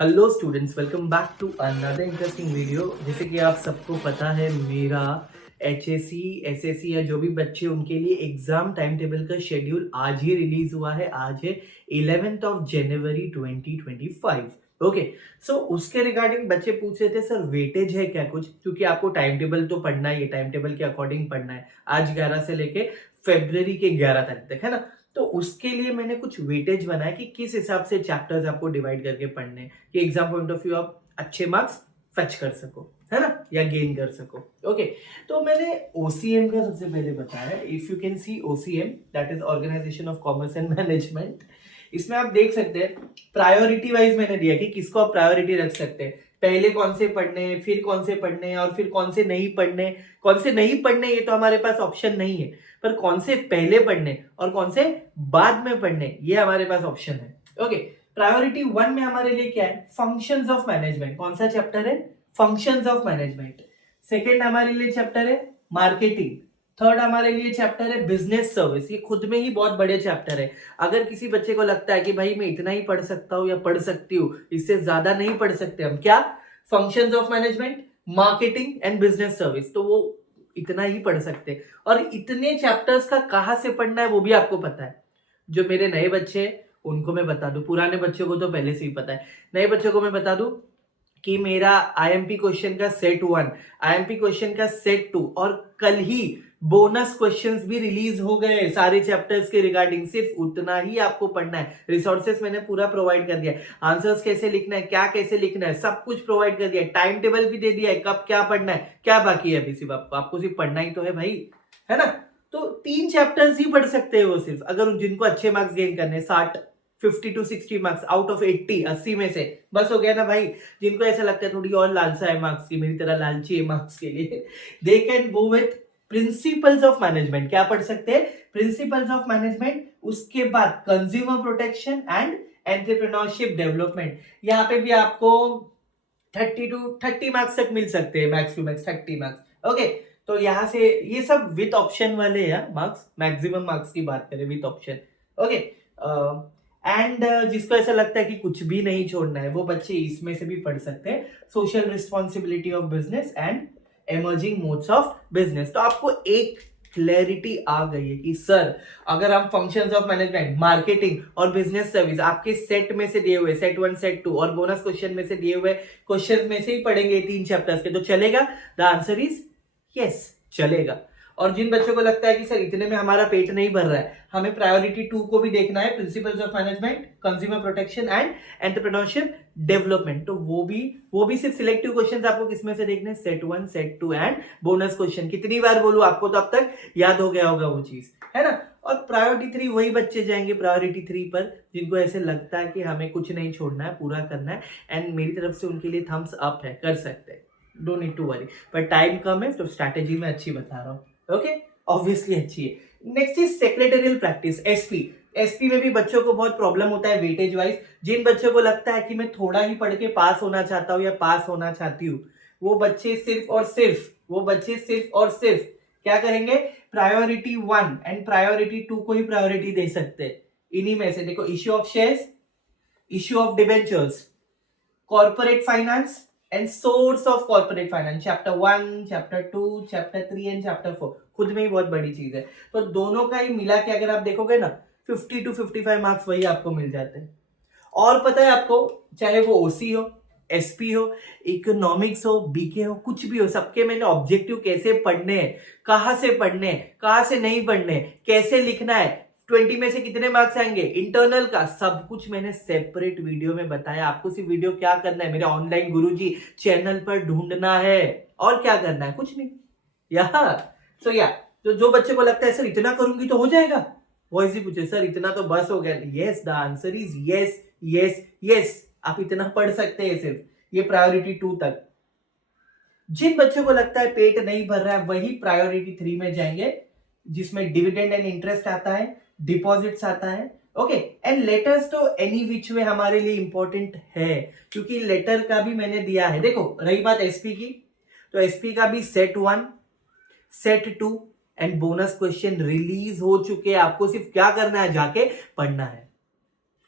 Hello students, welcome back to another interesting video. जैसे कि आप सबको पता है, मेरा HSC SSC या जो भी बच्चे उनके लिए एग्जाम टाइम टेबल का शेड्यूल आज ही रिलीज हुआ है। आज है 11 जनवरी 2025। ओके, सो उसके रिगार्डिंग बच्चे पूछ रहे थे सर वेटेज है क्या कुछ, क्योंकि आपको टाइम टेबल तो पढ़ना है, ये टाइम टेबल के अकॉर्डिंग पढ़ना है। आज 11 से लेके फेब्रवरी के 11 तारीख तक है ना। तो उसके लिए मैंने कुछ वेटेज बनाया कि किस हिसाब से चैप्टर्स आपको डिवाइड करके पढ़ने हैं कि एग्जाम पॉइंट ऑफ व्यू आप अच्छे मार्क्स फेच कर सको, है ना, या गेन कर सको। ओके, तो मैंने OCM का सबसे पहले बताया। If you can see OCM, that is organization of commerce and management. इसमें आप देख सकते हैं प्रायोरिटी वाइज मैंने दिया कि किसको आप प्रायोरिटी रख सकते हैं, पहले कौन से पढ़ने, फिर कौन से पढ़ने और फिर कौन से नहीं पढ़ने। कौन से नहीं पढ़ने ये तो हमारे पास ऑप्शन नहीं है, पर कौन से पहले पढ़ने और कौन से बाद में पढ़ने ये हमारे पास ऑप्शन है। ओके, प्रायोरिटी 1 में हमारे लिए क्या है, फंक्शंस ऑफ मैनेजमेंट। कौन सा चैप्टर है, फंक्शंस ऑफ मैनेजमेंट। सेकेंड हमारे लिए चैप्टर है मार्केटिंग। थर्ड हमारे लिए चैप्टर है बिजनेस सर्विस। ये खुद में ही बहुत बड़े चैप्टर है। अगर किसी बच्चे को लगता है कि भाई मैं इतना ही पढ़ सकता हूँ या पढ़ सकती हूँ, इससे ज्यादा नहीं पढ़ सकते हम, क्या, functions of management, marketing and business service, तो वो इतना ही पढ़ सकते हैं। और इतने चैप्टर्स का कहाँ से पढ़ना है वो भी आपको पता है। जो मेरे नए बच्चे हैं उनको मैं बता दूं, पुराने बच्चों को तो पहले से ही पता है। नए बच्चों को मैं बता दूं कि मेरा IMP क्वेश्चन का सेट 1, IMP क्वेश्चन का सेट 2 और कल ही बोनस क्वेश्चंस भी रिलीज हो गए सारे चैप्टर्स के रिगार्डिंग। सिर्फ उतना ही आपको पढ़ना है। रिसोर्सेस मैंने पूरा प्रोवाइड कर दिया है, आंसर्स कैसे लिखना है, क्या कैसे लिखना है, सब कुछ प्रोवाइड कर दिया है। टाइम टेबल भी दे दिया है, कब क्या पढ़ना है। क्या बाकी है अभी, सिर्फ आपको सिर्फ पढ़ना ही तो है भाई, है ना। तो 3 चैप्टर्स ही पढ़ सकते हैं वो सिर्फ, अगर जिनको अच्छे मार्क्स गेन करने, 50 to 60 मार्क्स आउट ऑफ 80 में से बस हो गया ना भाई। जिनको ऐसा लगता है थोड़ी और लालसा है मार्क्स की, मेरी तरह लालची है मार्क्स के लिए, they can go with principles of management. क्या पढ़ सकते हैं, प्रिंसिपल्स ऑफ मैनेजमेंट। उसके बाद consumer protection and entrepreneurship development. यहाँ पे भी आपको 30 मार्क्स तक मिल सकते हैं, max to max 30 marks. Okay, तो यहाँ से ये सब विथ ऑप्शन वाले हैं मार्क्स, मैक्सिमम मार्क्स की बात करें विथ ऑप्शन। ओके, एंड जिसको ऐसा लगता है कि कुछ भी नहीं छोड़ना है, वो बच्चे इसमें से भी पढ़ सकते हैं, social responsibility of business and emerging modes of business. तो आपको एक क्लैरिटी आ गई है कि सर अगर हम फंक्शंस ऑफ मैनेजमेंट, मार्केटिंग और बिजनेस सर्विस आपके सेट में से दिए हुए, सेट 1 सेट 2 और बोनस क्वेश्चन में से दिए हुए क्वेश्चन में से ही पढ़ेंगे 3 चैप्टर्स के, तो चलेगा। द आंसर इज यस, चलेगा। और जिन बच्चों को लगता है कि सर इतने में हमारा पेट नहीं भर रहा है, हमें प्रायोरिटी 2 को भी देखना है, principles of management, consumer protection and entrepreneurship development, तो वो भी सिर्फ सिलेक्टिव क्वेश्चंस आपको किसमें से देखने, set 1 set 2 and bonus question. कितनी बार बोलूं, आपको तो अब तक याद हो गया होगा वो चीज, है ना। और प्रायोरिटी 3 वही बच्चे जाएंगे प्रायोरिटी 3 पर जिनको ऐसे लगता है कि हमें कुछ नहीं छोड़ना है, पूरा करना है। एंड मेरी तरफ से उनके लिए थम्स अप है, कर सकते हैं, डोंट नीड टू वरी। पर टाइम कम है तो स्ट्रैटेजी में अच्छी बता रहा हूँ। ओके, ऑब्वियसली अच्छी है। Next is secretarial practice, SP में भी बच्चों को बहुत प्रॉब्लम होता है वेटेज वाइज। जिन बच्चों को लगता है कि मैं थोड़ा ही पढ़ के पास होना चाहता हूँ या पास होना चाहती हूँ, वो बच्चे सिर्फ और सिर्फ क्या करेंगे, प्रायोरिटी 1 एंड प्रायोरिटी 2 को ही प्रायोरिटी दे सकते हैं। इन्हीं में से देखो, issue of shares, issue of debentures, corporate finance and source of corporate finance, chapter 1, chapter 2, chapter 3 and chapter 4 खुद में ही बहुत बड़ी चीज है। तो दोनों का ही मिला के अगर आप देखोगे ना, 50 to 55 मार्क्स वही आपको मिल जाते हैं। और पता है आपको, चाहे वो ओसी हो, एसपी हो, इकोनॉमिक्स हो, बीके हो, कुछ भी हो, सबके मैंने ऑब्जेक्टिव कैसे पढ़ने हैं, कहां से पढ़ने हैं, कहां से नहीं पढ़ने, कैसे लिखना है, 20 में से कितने मार्क्स आएंगे, इंटरनल का सब कुछ मैंने सेपरेट वीडियो में बताया। आपको सिर्फ वीडियो क्या करना है, मेरे ऑनलाइन गुरुजी चैनल पर ढूंढना है, और क्या करना है, कुछ नहीं। या तो जो बच्चे को लगता है सर इतना करूंगी तो हो जाएगा, वो ऐसे पूछे सर इतना तो बस हो गया, yes, the answer is yes yes yes. आप इतना पढ़ सकते हैं सिर्फ, ये प्रायोरिटी 2 तक। जिन बच्चों को लगता है पेट नहीं भर रहा है, वही प्रायोरिटी 3 में जाएंगे, जिसमें डिविडेंड एंड इंटरेस्ट आता है, डिपॉजिट्स आता है। ओके, एंड लेटर्स तो एनी विच वे हमारे लिए इंपॉर्टेंट है, क्योंकि लेटर का भी मैंने दिया है। देखो, रही बात एसपी की, तो एसपी का भी set 1 set 2 and bonus question release हो चुके हैं। आपको सिर्फ क्या करना है, जाके पढ़ना है,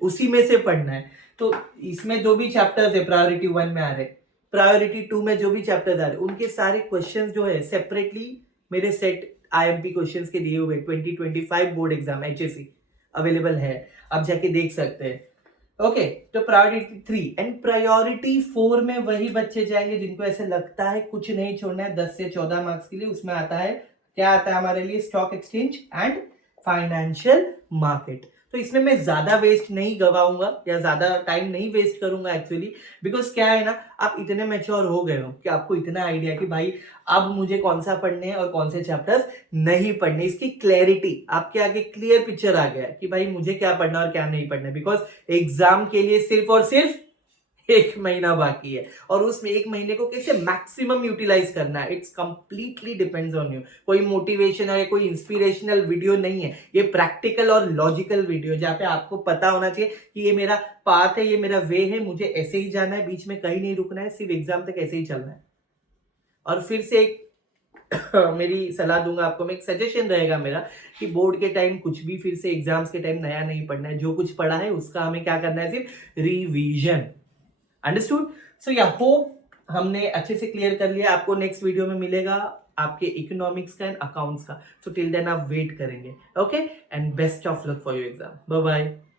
उसी में से पढ़ना है। तो इसमें जो भी चैप्टर्स है प्रायोरिटी 1 में आ रहे, प्रायोरिटी 2 में जो भी चैप्टर्स आ रहे, उनके सारे क्वेश्चंस जो है सेपरेटली मेरे सेट आईएमपी क्वेश्चंस के दिए हुए 2025 बोर्ड एग्जाम एचएससी अवेलेबल है, आप जाके देख सकते हैं। ओके, तो प्रायोरिटी 3 एंड प्रायोरिटी 4 में वही बच्चे जाएंगे जिनको ऐसे लगता है कुछ नहीं छोड़ना है 10 से 14 मार्क्स के लिए। उसमें आता है, क्या आता है हमारे लिए, stock exchange and financial market. तो इसमें मैं ज्यादा वेस्ट नहीं गवाऊंगा या ज्यादा टाइम नहीं वेस्ट करूंगा एक्चुअली, बिकॉज क्या है ना, आप इतने मैच्योर हो गए हो कि आपको इतना आइडिया कि भाई अब मुझे कौन सा पढ़ने हैं और कौन से चैप्टर्स नहीं पढ़ने, इसकी क्लैरिटी आपके आगे क्लियर पिक्चर आ गया है कि भाई मुझे क्या पढ़ना और क्या नहीं पढ़ना, बिकॉज एग्जाम के लिए सिर्फ और सिर्फ 1 महीना बाकी है और उसमें 1 महीने को कैसे मैक्सिमम यूटिलाइज करना है, it's completely depends on you. कोई मोटिवेशन और कोई इंस्पिरेशनल वीडियो नहीं है, ये प्रैक्टिकल और लॉजिकल वीडियो जहाँ पे आपको पता होना चाहिए कि ये मेरा पाथ है, ये मेरा वे है, मुझे ऐसे ही जाना है, बीच में कहीं नहीं रुकना है, सिर्फ एग्जाम तक ऐसे ही चलना है। और फिर से एक मेरी सलाह दूंगा आपको मैं, एक सजेशन रहेगा मेरा कि बोर्ड के टाइम कुछ भी फिर से एग्जाम्स के टाइम नया नहीं पढ़ना है, जो कुछ पढ़ा है उसका हमें क्या करना है, सिर्फ रिवीजन। अंडरस्टूड? सो या होप हमने अच्छे से क्लियर कर लिया। आपको नेक्स्ट वीडियो में मिलेगा आपके इकोनॉमिक्स का एंड अकाउंट्स का, सो टिल देन आप वेट करेंगे। Okay, and best of luck for your exam. Bye bye.